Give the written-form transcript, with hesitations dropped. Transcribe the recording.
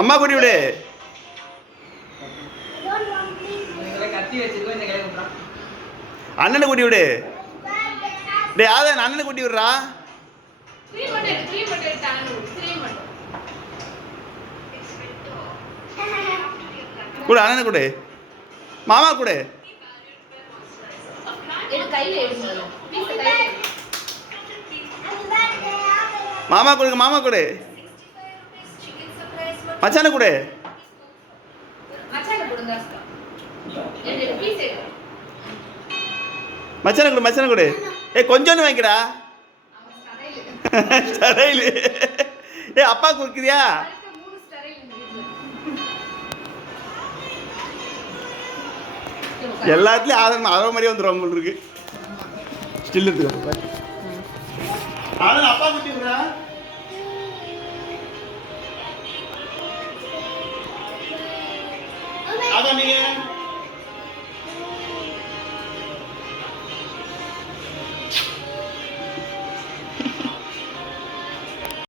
அம்மா கூட்டி விடு. அண்ணனை கூட்டி விடு. டே ஆதன் அண்ணனை கூட்டி விடுறா. கூட அண்ணனை கொடு. மாமா கொடு. மாமா கொடுங்க. மாமா கொடு. மச்சான கொடு. மச்சான கொடு. மச்சான கொடு. ஏ கொஞ்சோன்னு வாங்கிடா. ஸ்டைலு. ஏ அப்பா கொடுக்குறியா? எல்லாத்துலயும் ஆதரவு அதே மாதிரியே வந்துடும் உங்களுக்கு. ஸ்டில் எடுத்துக்கோ. ஆதரவு அப்பா குட்டிங்களா? அதான் நீங்க